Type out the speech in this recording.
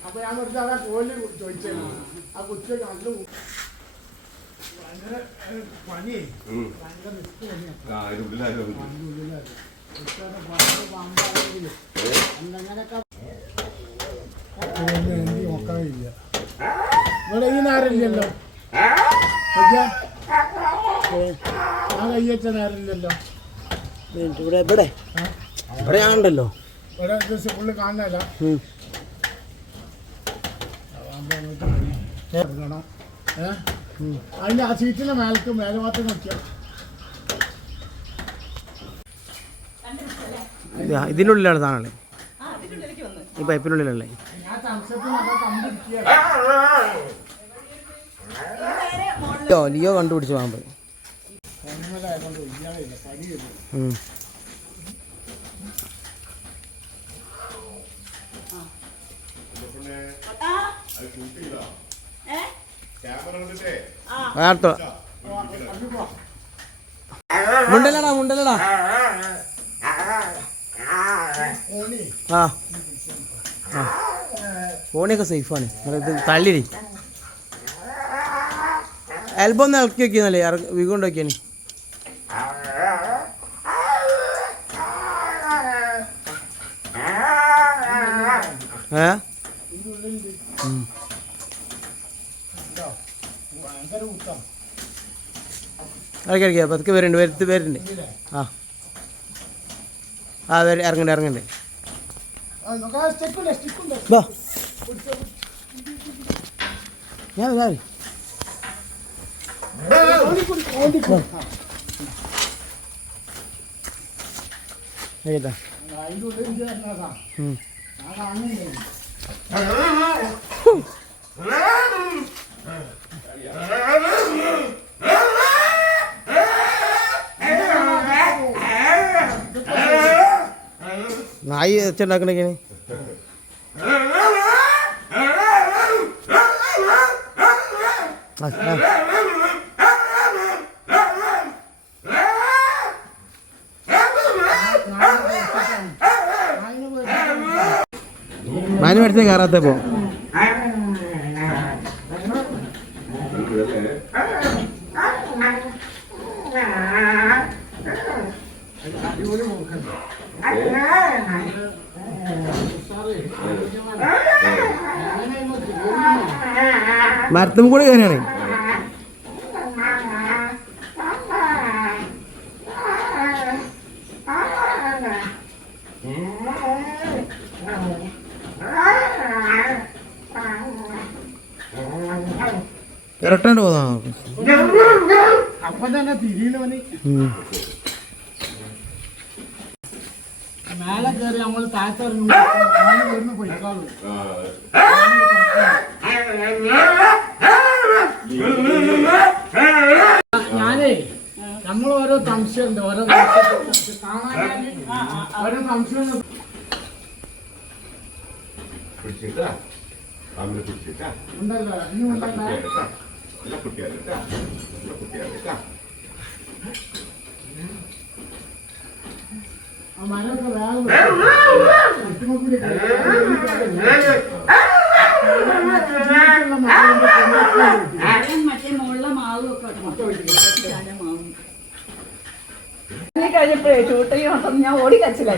അപ്പൊ ഞാൻ കുറച്ച് ആ കോലി ചോദിച്ചാണ് ആ കൊച്ചു നല്ല ഭയങ്കര ആ. കയ്യച്ച ഇവിടെ ഇവിടെ? ഇവിടെ ഞാൻ ഉണ്ടല്ലോ അതിന്റെ ആ സീറ്റിന്റെ മേലക്ക് മേലഭാഗത്ത് നോക്കിയാ. ഇത് ഇതിന്റെ ഉള്ളിലാണ് സാധനങ്ങൾ ഈ പൈപ്പിനുള്ളിലല്ലേ ലിയോ ലിയോ കണ്ടുപിടിച്ച് പാമ്പ് മുണ്ടല്ലടാ മുണ്ടല്ലടാ. ആ. ഫോണിയൊക്കെ സേഫാണ്. തള്ളിരി. അൽബം ഒന്ന് ഇറക്കി വെക്കുന്നല്ലേ വികൊണ്ട് വെക്കാന് ഏ? ഇറക്കി അപ്പം അതൊക്കെ വരുന്നുണ്ട് വരുത്ത് വരുന്നുണ്ട് ആ. ആ വരും ഇറങ്ങണ്ട് ഇറങ്ങണ്ട്. ഞാൻ ഏതാ നായി വെച്ചുണ്ടാക്കണേക്കാണ് ആ ആ. മാന് എടുത്ത് കയറാത്തപ്പോ? മരത്തും കൂടെ കയറിയാണ് ഇരട്ടാണ്ട് പോതാ അപ്പൊ തന്നെ തിരിയുന്നവന് മേലെ കയറി നമ്മൾ വരുന്ന പൊയ്ക്കാളൂ. ഞാനേ നമ്മൾ ഓരോ സംശയമുണ്ട് ഓരോ ഓരോ സംശയം പിടിച്ചിട്ടാ? ഉണ്ടല്ലോ ഇനി ഉണ്ടല്ലോ. നല്ല കുട്ടിയായിട്ടാ? നല്ല കുട്ടിയാണ് ഞാൻ ഓടി കച്ചില്ല